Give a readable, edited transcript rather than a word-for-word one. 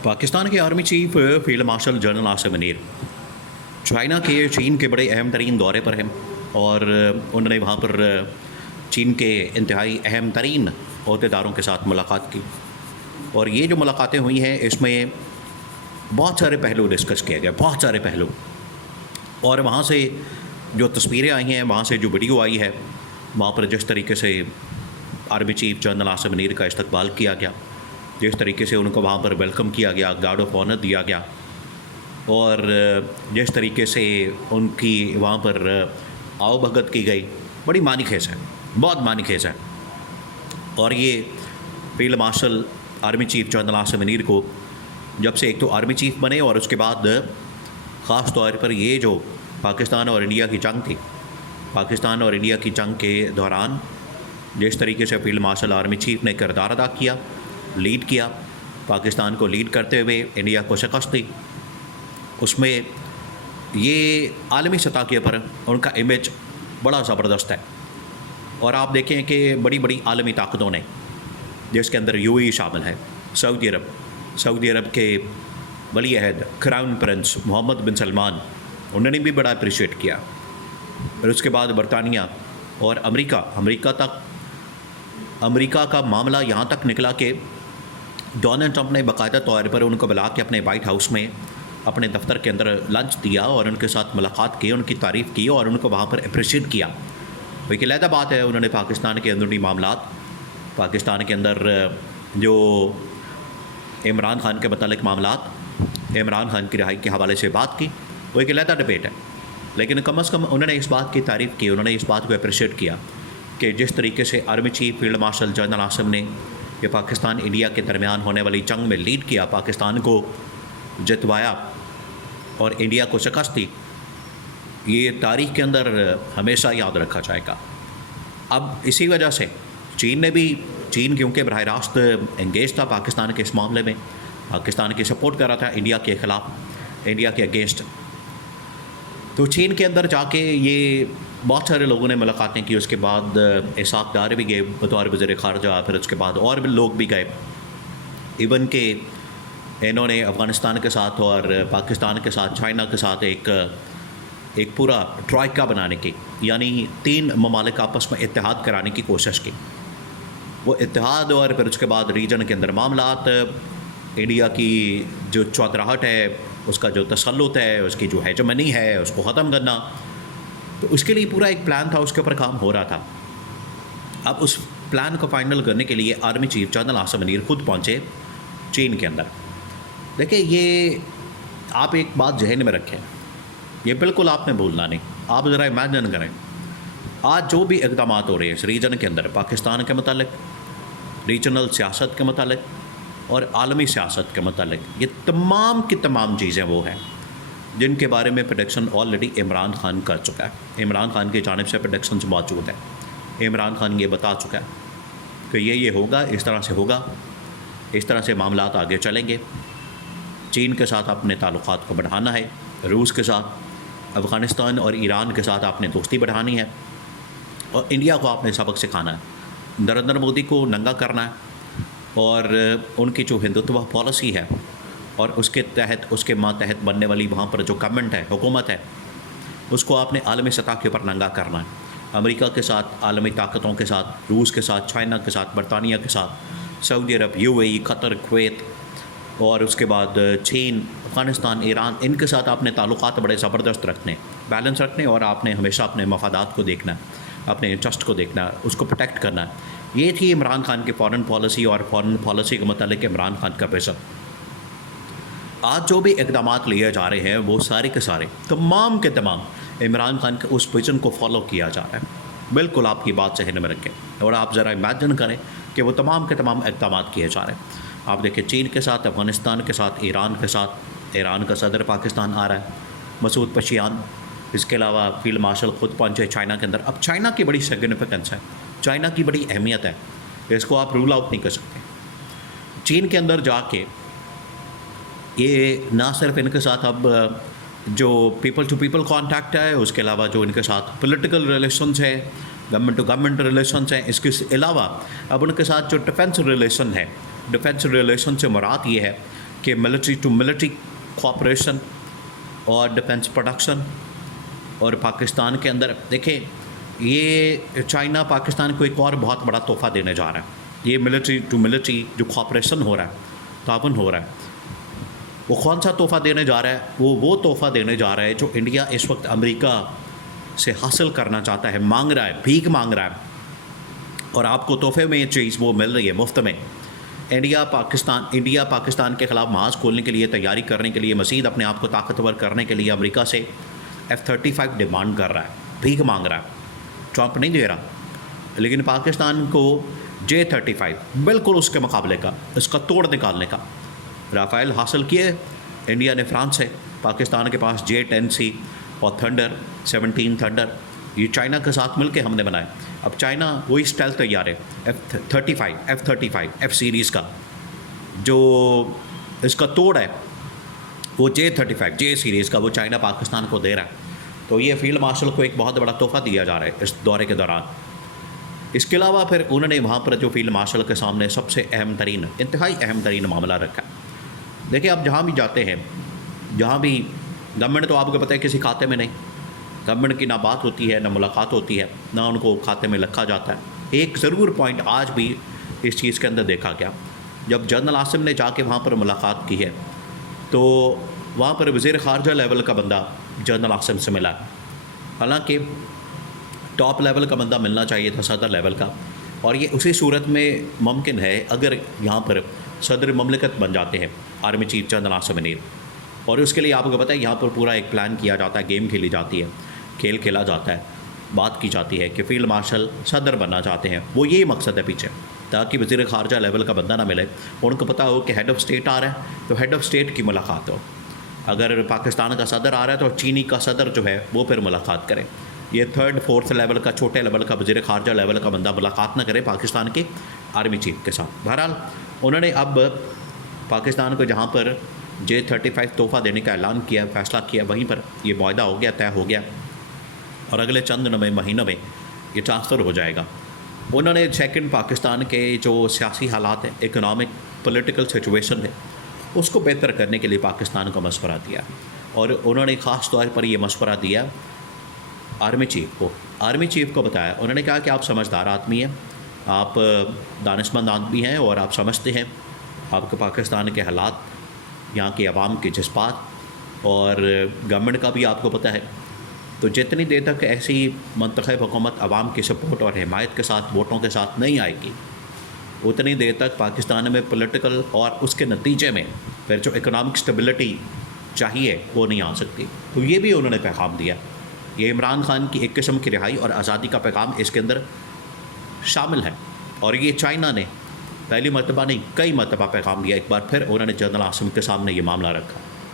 पाकिस्तान के army chief field marshal general Asim Munir China के चीन के बड़े अहम तरीन दौरे पर हैं और उन्होंने वहाँ पर चीन के इंतहाई अहम तरीन अहदेदारों के साथ मुलाकात की। और ये जो मुलाकातें हुई हैं इसमें बहुत सारे पहलू डिस्कस किए गए, बहुत सारे पहलू। और वहाँ से जो तस्वीरें आई हैं, वहाँ से जो वीडियो आई है, वहाँ पर जिस तरीके से army chief general Asim Munir का इस्तकबाल किया गया, जिस तरीके से उनको वहाँ पर वेलकम किया गया, गार्ड ऑफ ऑनर दिया गया, और जिस तरीके से उनकी वहाँ पर आवभगत की गई, बड़ी मानी खेस है, बहुत मानी खेस है। और ये field marshal army chief general Asim Munir को जब से एक तो आर्मी चीफ बने और उसके बाद ख़ास तौर पर ये जो पाकिस्तान और इंडिया की जंग थी, पाकिस्तान और इंडिया की जंग के दौरान जिस तरीके से फील्ड मार्शल आर्मी चीफ ने किरदार अदा किया, लीड किया, पाकिस्तान को लीड करते हुए इंडिया को शिकस्त दी, उसमें ये आलमी सतह के ऊपर उनका इमेज बड़ा ज़बरदस्त है। और आप देखें कि बड़ी बड़ी आलमी ताकतों ने, जिसके अंदर यूएई शामिल है, सऊदी अरब के वली अहद क्राउन प्रिंस मोहम्मद बिन सलमान, उन्होंने भी बड़ा अप्रिशिएट किया। और उसके बाद बरतानिया और अमेरिका का मामला यहाँ तक निकला कि डोनाल्ड ट्रंप ने बाकायदा तौर पर उनको बुला के अपने वाइट हाउस में, अपने दफ्तर के अंदर लंच दिया और उनके साथ मुलाकात की, उनकी तारीफ़ की और उनको वहाँ पर अप्रिशिएट किया। तो एक अलग बात है, उन्होंने पाकिस्तान के अंदरूनी मामलात, पाकिस्तान के अंदर जो इमरान खान के मतलब मामलात, इमरान खान की रिहाई के हवाले से बात की, वो एक अलग डिबेट है। लेकिन कम अज़ कम उन्होंने इस बात की तारीफ़ की, उन्होंने इस बात को अप्रिशिएट किया कि जिस तरीके से army chief field marshal general Asim ने ये पाकिस्तान इंडिया के दरमियान होने वाली जंग में लीड किया, पाकिस्तान को जितवाया और इंडिया को शिकस्त दी, ये तारीख़ के अंदर हमेशा याद रखा जाएगा। अब इसी वजह से चीन क्योंकि बराह रास्त एंगेज था पाकिस्तान के इस मामले में, पाकिस्तान की सपोर्ट कर रहा था इंडिया के ख़िलाफ़, इंडिया के अगेंस्ट, तो चीन के अंदर जाके ये बहुत सारे लोगों ने मुलाकातें की। उसके बाद इसाक डार भी गए बतौर वज़ीर ख़ारजा, फिर उसके बाद और भी लोग भी गए। इवन के इन्होंने अफ़गानिस्तान के साथ और पाकिस्तान के साथ, चाइना के साथ एक पूरा ट्राइका बनाने की, यानी 3 ममालिक आपस में इत्तेहाद कराने की कोशिश की। वो इत्तेहाद और फिर उसके बाद रीजन के अंदर मामलात, इंडिया की जो चौधराहट है, उसका जो तसल्लुत है, उसकी जो हेजमनी है, उसको ख़त्म करना, तो उसके लिए पूरा एक प्लान था, उसके ऊपर काम हो रहा था। अब उस प्लान को फाइनल करने के लिए army chief general Asim Munir खुद पहुँचे चीन के अंदर। देखिए, ये आप एक बात जहन में रखें, ये बिल्कुल आपने भूलना नहीं। आप ज़रा इमेजिन करें, आज जो भी इक़दाम हो रहे हैं इस रीजन के अंदर, पाकिस्तान के मतलब, रीजनल सियासत के मतलब और आलमी सियासत के मतलब, ये तमाम की तमाम चीज़ें वो हैं जिनके बारे में प्रेडिक्शन ऑलरेडी इमरान खान कर चुका है। इमरान खान की जानिब से प्रेडिक्शंस मौजूद है। इमरान खान ये बता चुका है कि ये होगा, इस तरह से होगा, इस तरह से मामलात आगे चलेंगे। चीन के साथ अपने ताल्लुकात को बढ़ाना है, रूस के साथ, अफ़गानिस्तान और ईरान के साथ आपने दोस्ती बढ़ानी है, और इंडिया को आपने सबक सिखाना है, नरेंद्र मोदी को नंगा करना है, और उनकी जो हिंदुत्व पॉलिसी है और उसके तहत, उसके मातहत बनने वाली वहाँ पर जो गवर्नमेंट है, हुकूमत है, उसको आपने आलमी सतह के ऊपर नंगा करना है। अमेरिका के साथ, आलमी ताकतों के साथ, रूस के साथ, चाइना के साथ, बरतानिया के साथ, सऊदी अरब, यूएई, कतर, कुवैत, और उसके बाद चीन, अफ़गानिस्तान, ईरान, इनके साथ आपने ताल्लुकात बड़े ज़बरदस्त रखने, बैलेंस रखने, और आपने हमेशा अपने मफादात को देखना, अपने इंटरेस्ट को देखना, उसको प्रोटेक्ट करना। ये थी इमरान खान की फ़ॉरेन पॉलिसी, और फ़ॉरेन पॉलिसी के मतलब इमरान खान का विज़न। आज जो भी इक़दाम लिए जा रहे हैं वो सारे के सारे, तमाम के तमाम इमरान खान के उस विज़न को फॉलो किया जा रहा है। बिल्कुल आपकी बात जहन में रखें और आप ज़रा इमेजिन करें कि वो तमाम के तमाम इक़दाम किए जा रहे हैं। आप देखिए, चीन के साथ, अफ़गानिस्तान के साथ, ईरान के साथ, ईरान का सदर पाकिस्तान आ रहा है, मसूद पशियान, इसके अलावा फील्ड मार्शल ख़ुद पहुँचे चाइना के अंदर। अब चाइना की बड़ी सिग्निफिकेंस है, चाइना की बड़ी अहमियत है, इसको आप रूल आउट नहीं कर सकते। चीन के अंदर जाके ये ना सिर्फ इनके साथ अब जो पीपल टू पीपल कांटेक्ट है, उसके अलावा जो इनके साथ पॉलिटिकल रिलेशंस है, गवर्नमेंट टू गवर्नमेंट रिलेशंस हैं, इसके अलावा अब उनके साथ जो डिफेंस रिलेशन है, डिफेंस रिलेशन से मुराद ये है کہ ملٹری ٹو ملٹری کوآپریشن اور ڈیفنس پروڈکشن، اور پاکستان کے اندر دیکھیں یہ چائنا پاکستان کو ایک اور بہت بڑا تحفہ دینے جا رہا ہے. یہ ملٹری ٹو ملٹری جو کوآپریشن ہو رہا ہے، تعاون ہو رہا ہے، وہ کون سا تحفہ دینے جا رہا ہے؟ وہ تحفہ دینے جا رہا ہے جو انڈیا اس وقت امریکہ سے حاصل کرنا چاہتا ہے، مانگ رہا ہے، بھیک مانگ رہا ہے، اور آپ کو تحفے میں یہ چیز وہ مل رہی ہے مفت میں. انڈیا پاکستان کے خلاف محاذ کھولنے کے لیے، تیاری کرنے کے لیے، مزید اپنے آپ کو طاقتور کرنے کے لیے امریکہ سے F-35 ڈیمانڈ کر رہا ہے، بھیک مانگ رہا ہے. ٹرمپ نہیں دے رہا، لیکن پاکستان کو J-35 بالکل اس کے مقابلے کا، اس کا توڑ نکالنے کا. رافیل حاصل کیے انڈیا نے فرانس سے، پاکستان کے پاس J-10C اور تھنڈر 17 تھنڈر یہ چائنا کے ساتھ مل کے ہم نے بنائے. اب چائنا وہی اسٹیلتھ تیار ہے F-35 F سیریز کا، جو اس کا توڑ ہے وہ J-35 J سیریز کا، وہ چائنا پاکستان کو دے رہا ہے. تو یہ فیلڈ مارشل کو ایک بہت بڑا تحفہ دیا جا رہا ہے اس دورے کے دوران. اس کے علاوہ پھر انہوں نے وہاں پر جو فیلڈ مارشل کے سامنے سب سے انتہائی اہم ترین معاملہ رکھا. دیکھیں آپ جہاں بھی جاتے ہیں، جہاں بھی گورنمنٹ تو آپ کو پتہ ہے کسی کھاتے میں نہیں، گورنمنٹ کی نہ بات ہوتی ہے، نہ ملاقات ہوتی ہے، نہ ان کو کھاتے میں رکھا جاتا ہے. ایک ضرور پوائنٹ آج بھی اس چیز کے اندر دیکھا گیا، جب جنرل عاصم نے جا کے وہاں پر ملاقات کی ہے تو وہاں پر وزیر خارجہ لیول کا بندہ جنرل عاصم سے ملا. حالانکہ ٹاپ لیول کا بندہ ملنا چاہیے تھا، صدر لیول کا، اور یہ اسی صورت میں ممکن ہے اگر یہاں پر صدر مملکت بن جاتے ہیں army chief general Asim Munir. اور اس کے لیے آپ کو پتہ ہے یہاں پر پورا ایک پلان کیا جاتا ہے، گیم کھیلی جاتی ہے، کھیل کھیلا جاتا ہے، بات کی جاتی ہے کہ فیلڈ مارشل صدر بننا چاہتے ہیں. وہ یہی مقصد ہے پیچھے، تاکہ وزیر خارجہ لیول کا بندہ نہ ملے، ان کو پتہ ہو کہ ہیڈ آف اسٹیٹ آ رہا ہے تو ہیڈ آف اسٹیٹ کی ملاقات ہو. اگر پاکستان کا صدر آ رہا ہے تو چینی کا صدر جو ہے وہ پھر ملاقات کرے. یہ 3rd 4th لیول کا، چھوٹے لیول کا، وزیر خارجہ لیول کا بندہ ملاقات نہ کرے پاکستان کے آرمی چیف کے ساتھ. بہرحال انہوں نے اب پاکستان کو جہاں پر J-35 تحفہ دینے کا اعلان کیا، فیصلہ کیا، وہیں پر یہ معاہدہ ہو گیا، طے ہو گیا، اور اگلے چند مہینوں میں یہ ٹرانسفر ہو جائے گا. انہوں نے سیکنڈ پاکستان کے جو سیاسی حالات ہیں، اکنامک پولیٹیکل سچویشن ہے، اس کو بہتر کرنے کے لیے پاکستان کو مشورہ دیا، اور انہوں نے خاص طور پر یہ مشورہ دیا آرمی چیف کو بتایا. انہوں نے کہا کہ آپ سمجھدار آدمی ہیں، آپ دانشمند آدمی ہیں، اور آپ سمجھتے ہیں آپ کے پاکستان کے حالات، یہاں کے عوام کے جذبات، اور گورنمنٹ کا بھی آپ کو پتہ ہے. تو جتنی دیر تک ایسی منتخب حکومت عوام کی سپورٹ اور حمایت کے ساتھ، ووٹوں کے ساتھ نہیں آئے گی، اتنی دیر تک پاکستان میں پولیٹیکل اور اس کے نتیجے میں پھر جو اکنامک سٹیبلٹی چاہیے وہ نہیں آ سکتی. تو یہ بھی انہوں نے پیغام دیا. یہ عمران خان کی ایک قسم کی رہائی اور آزادی کا پیغام اس کے اندر شامل ہے، اور یہ چائنا نے پہلی مرتبہ نہیں کئی مرتبہ پیغام دیا. ایک بار پھر انہوں نے جنرل عاصم کے سامنے یہ معاملہ رکھا.